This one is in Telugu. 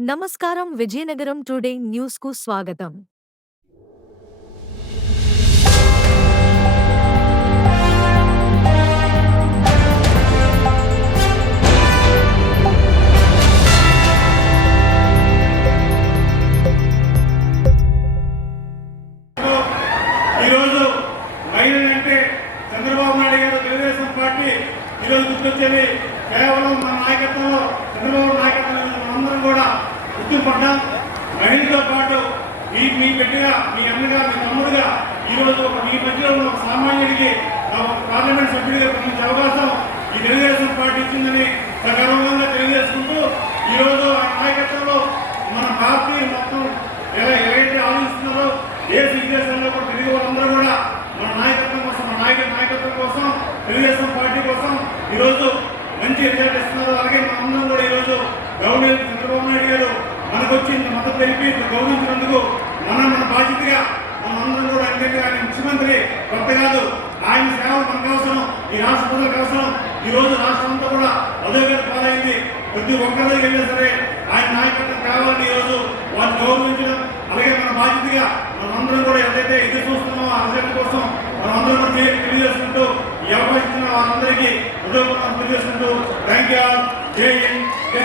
నమస్కారం విజయనగరం టుడే న్యూస్కు స్వాగతం. ఈరోజు చంద్రబాబు నాయుడు గారు తెలుగుదేశం పార్టీ ఈరోజు గుర్తొచ్చేది కేవలం మన నాయకత్వంలో చంద్రబాబు నాయకత్వంలో మనందరం కూడా గుర్తుపడ్డాం మహిళతో పాటు మీ మీ బిడ్డగా మీ అన్నగా మీ తమ్ముడుగా ఈరోజు ఒక మీ మధ్యలో ఉన్న ఒక సామాన్యుడికి ఆ పార్లమెంట్ సభ్యుడిగా పొందించే అవకాశం ఈ తెలుగుదేశం పార్టీ ఇచ్చిందని సగర్వంగా తెలియజేసుకుంటూ ఈరోజు ఆ నాయకత్వంలో మన పార్టీ మొత్తం ఎలా ఏదైతే ఆలోచిస్తున్నారో దేశ విదేశాల్లో కూడా తెలుగు వాళ్ళందరూ కూడా మన నాయకత్వం కోసం మన నాయక నాయకత్వం కోసం తెలుగుదేశం పార్టీ కోసం ఈరోజు మంచి రిజల్ట్ ఇస్తున్నారు అలాగే మా అందరం ఈరోజు గవర్నర్ చంద్రబాబు నాయుడు గారు మనకు వచ్చి ఇంత మద్దతు తెలిపి గౌరవించినందుకు మన మన బాధ్యతగా మనందరం కూడా అంటే ఆయన ముఖ్యమంత్రి కొత్త కాదు. ఆయన సేవలు మనకు అవసరం ఈ రాష్ట్ర ప్రజలకు అవసరం. ఈ రోజు రాష్ట్రం అంతా కూడా అధోగతి పాలైంది. ప్రతి ఒక్కరికి వెళ్ళినా సరే ఆయన నాయకత్వం కావాలని ఈ రోజు వారిని గౌరవించడం అలాగే మన బాధ్యతగా మనందరం కూడా ఏదైతే ఎదురు చూస్తున్నామో ఆ రిజల్ట్ కోసం మనందరం కూడా చేయాలి తెలియజేసుకుంటూ ఈ అవకాశం వారందరికీ హృదయపూర్వకంగా తెలియజేసుకుంటూ థ్యాంక్ యూ ఆల్ జై హింద్. జై